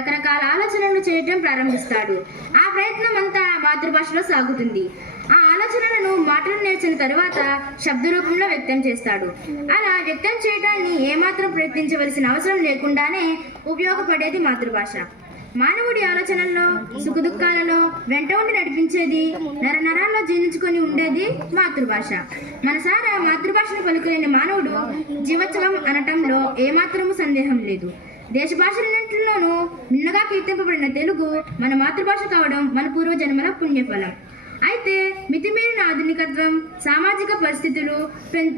రకరకాల ఆలోచనలు చేయటం ప్రారంభిస్తాడు. ఆ ప్రయత్నం అంతా మాతృభాషలో సాగుతుంది. ఆ ఆలోచనలను మాటలు నేర్చిన తరువాత శబ్ద రూపంలో వ్యక్తం చేస్తాడు. అలా వ్యక్తం చేయడాన్ని ఏమాత్రం ప్రయత్నించవలసిన అవసరం లేకుండానే ఉపయోగపడేది మాతృభాష. మానవుడి ఆలోచనల్లో సుఖదుఖాలలో వెంట ఉండి నడిపించేది నర నరాల్లో జీర్ణించుకొని ఉండేది మాతృభాష. మనసారా మాతృభాషను పలుకులేని మానవుడు జీవోత్సవం అనటంలో ఏమాత్రము సందేహం లేదు. దేశ భాషలన్నింటిలోనూ నిన్నగా కీర్తింపబడిన తెలుగు మన మాతృభాష కావడం మన పూర్వజన్మల పుణ్యఫలం. అయితే మితిమీరిన ఆధునికత్వం సామాజిక పరిస్థితులు పెం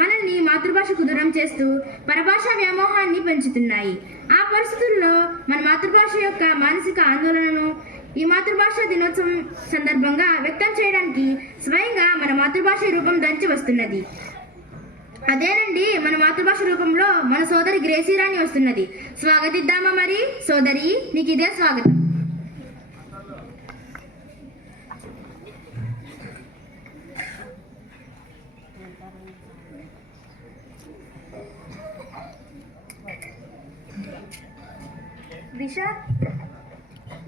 మనల్ని మాతృభాషకు దూరం చేస్తూ పరభాషా వ్యామోహాన్ని పెంచుతున్నాయి. ఆ పరిస్థితుల్లో మన మాతృభాష యొక్క మానసిక ఆందోళనను ఈ మాతృభాష దినోత్సవం సందర్భంగా వ్యక్తం చేయడానికి స్వయంగా మన మాతృభాష రూపం దంచి వస్తున్నది. అదేనండి మన మాతృభాష రూపంలో మన సోదరి గ్రేసీరాణి వస్తున్నది. స్వాగతిద్దామా మరి సోదరి? నీకు ఇదే స్వాగతం.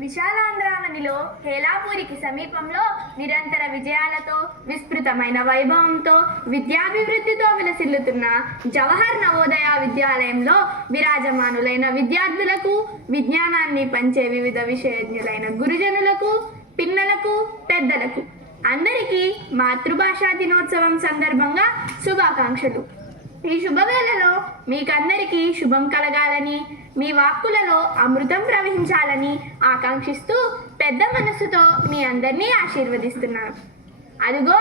విశా విశాలాంధ్రావనిలో హేలాపూరికి సమీపంలో నిరంతర విజయాలతో విస్తృతమైన వైభవంతో విద్యాభివృద్ధితో విలసిల్లుతున్న జవహర్ నవోదయ విద్యాలయంలో విరాజమానులైన విద్యార్థులకు విజ్ఞానాన్ని పంచే వివిధ విషయజ్ఞులైన గురుజనులకు పిన్నలకు పెద్దలకు అందరికీ మాతృభాషా దినోత్సవం సందర్భంగా శుభాకాంక్షలు. ఈ శుభవేళలో మీకందరికీ శుభం కలగాలని మీ వాక్కులలో అమృతం ప్రవహించాలని ఆకాంక్షిస్తూ పెద్ద మనస్సుతో మీ అందరినీ ఆశీర్వదిస్తున్నాను. అదిగో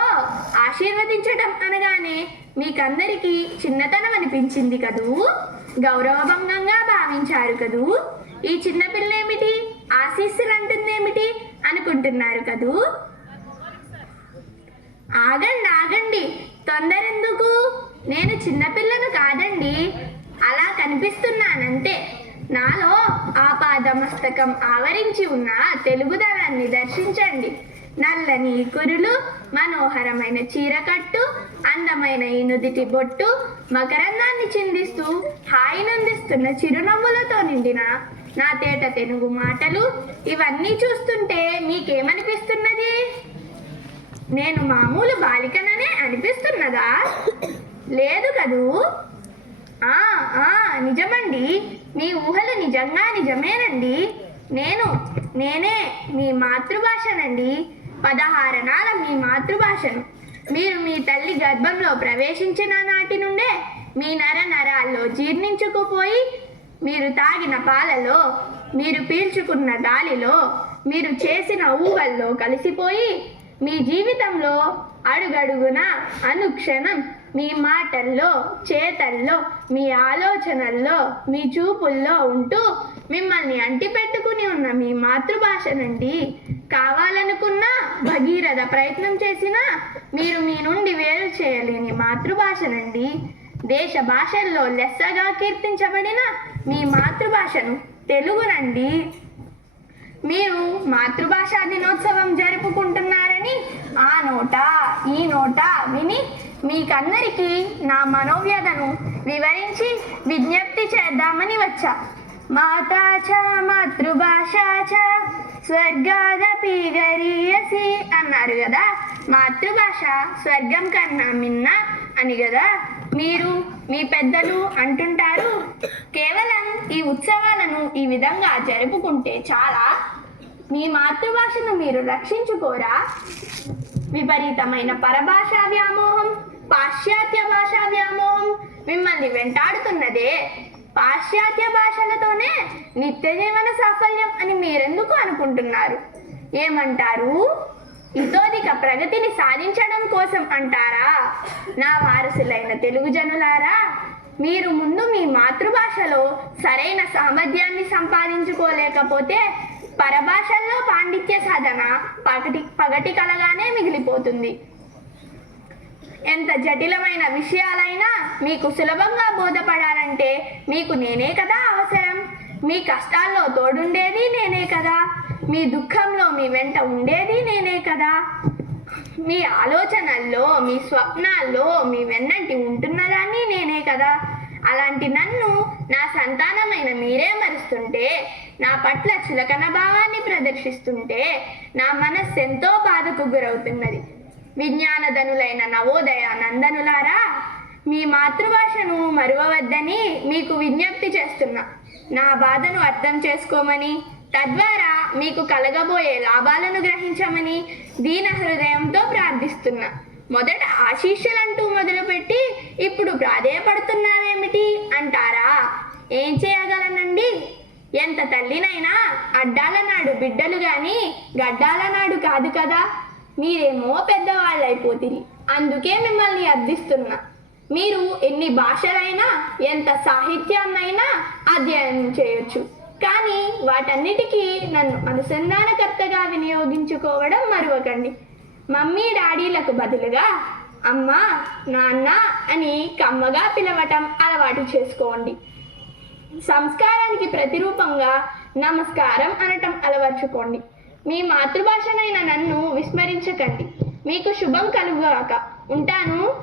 ఆశీర్వదించడం అనగానే మీకందరికీ చిన్నతనం అనిపించింది కదూ? గౌరవభంగంగా భావించారు కదూ? ఈ చిన్నపిల్లేమిటి ఆశీస్సులు అంటుందేమిటి అనుకుంటున్నారు కదూ? ఆగండి ఆగండి తొందరెందుకు? నేను చిన్నపిల్లను కాదండి. అలా కనిపిస్తున్నానంతే. నాలో ఆపాదమస్తకం ఆవరించి ఉన్న తెలుగుదనాన్ని దర్శించండి. నల్లని కురులు మనోహరమైన చీరకట్టు అందమైన ఈ నుదిటి బొట్టు మకరందాన్ని చిందిస్తూ హాయినందిస్తున్న చిరునవ్వులతో నిండిన నా తేట తెలుగు మాటలు ఇవన్నీ చూస్తుంటే మీకేమనిపిస్తున్నది? నేను మామూలు బాలికననే అనిపిస్తున్నదా? లేదు కదూ? ఆ ఆ నిజమండి. మీ ఊహలు నిజంగా నిజమేనండి. నేను నేనే మీ మాతృభాషనండి. పదహారణాల మీ మాతృభాషను. మీరు మీ తల్లి గర్భంలో ప్రవేశించిన నాటి నుండే మీ నర నరాల్లో జీర్ణించుకుపోయి మీరు తాగిన పాలలో మీరు పీల్చుకున్న గాలిలో మీరు చేసిన ఊహల్లో కలిసిపోయి మీ జీవితంలో అడుగడుగున అనుక్షణం మీ మాటల్లో చేతల్లో మీ ఆలోచనల్లో మీ చూపుల్లో ఉంటూ మిమ్మల్ని అంటిపెట్టుకుని ఉన్న మీ మాతృభాషనండి కావాలనుకున్నా భగీరథ ప్రయత్నం చేసినా మీరు మీ నుండి వేరు చేయలేని మాతృభాషనండి దేశ భాషల్లో లెస్సగా కీర్తించబడిన మీ మాతృభాషను తెలుగునండి మీరు మాతృభాషా దినోత్సవం జరుపుకుంటున్నారని ఆ నోట ఈ నోట విని మీకందరికీ నా మనోవ్యధను వివరించి విజ్ఞప్తి చేద్దామని వచ్చా. మాతా చ మాతృభాష చ స్వర్గాదపి గరీయసి అన్నారు కదా. మాతృభాష స్వర్గం కన్నా మిన్న అని కదా మీరు మీ పెద్దలు అంటుంటారు కేవలం ఈ ఉత్సవాలను ఈ విధంగా జరుపుకుంటే చాలా. మీ మాతృభాషను మీరు రక్షించుకోరా? విపరీతమైన పరభాషా వ్యామోహం పాశ్చాత్య భాషా వ్యామోహం మిమ్మల్ని వెంటాడుతున్నదే. పాశ్చాత్య భాషలతోనే నిత్య జీవన సాఫల్యం అని మీరెందుకు అనుకుంటున్నారు? ఏమంటారు? ఇతోదిక ప్రగతిని సాధించడం కోసం అంటారా? నా వారసులైన తెలుగు జనులారా మీరు ముందు మీ మాతృభాషలో సరైన సామర్థ్యాన్ని సంపాదించుకోలేకపోతే పరభాషల్లో పాండిత్య సాధన పగటి పగటి కలగానే మిగిలిపోతుంది. ఎంత జటిలమైన విషయాలైనా మీకు సులభంగా బోధపడాలంటే మీకు నేనే కదా అవసరం. మీ కష్టాల్లో తోడుండేది నేనే కదా. మీ దుఃఖంలో మీ వెంట ఉండేది నేనే కదా. మీ ఆలోచనల్లో మీ స్వప్నాల్లో మీ వెన్నంటి ఉంటున్నదాన్ని నేనే కదా. అలాంటి నన్ను నా సంతానమైన మీరే మరుస్తుంటే నా పట్ల చులకన భావాన్ని ప్రదర్శిస్తుంటే నా మనస్సు ఎంతో బాధకు గురవుతున్నది. విజ్ఞానధనులైన నవోదయ నందనులారా మీ మాతృభాషను మరువవద్దని మీకు విజ్ఞప్తి చేస్తున్నా. నా బాధను అర్థం చేసుకోమని తద్వారా మీకు కలగబోయే లాభాలను గ్రహించమని దీన హృదయంతో ప్రార్థిస్తున్నా. మొదట ఆశీస్సులంటూ మొదలుపెట్టి ఇప్పుడు ప్రాధేయపడుతున్నావేమిటి అంటారా? ఏం చేయగలనండి? ఎంత తల్లినైనా అడ్డాల నాడు బిడ్డలు గాని గడ్డాల నాడు కాదు కదా. మీరేమో పెద్దవాళ్ళైపోతిరి. అందుకే మిమ్మల్ని అర్థిస్తున్నా. మీరు ఎన్ని భాషలైనా ఎంత సాహిత్యాన్నైనా అధ్యయనం చేయొచ్చు. కానీ వాటన్నిటికీ నన్ను అనుసంధానకర్తగా వినియోగించుకోవడం మరువకండి. మమ్మీ డాడీలకు బదులుగా అమ్మ నాన్న అని కమ్మగా పిలవటం అలవాటు చేసుకోండి. సంస్కారానికి ప్రతిరూపంగా నమస్కారం అనటం అలవర్చుకోండి. మీ మాతృభాషనైన నన్ను విస్మరించకండి. మీకు శుభం కలుగుగాక. ఉంటాను.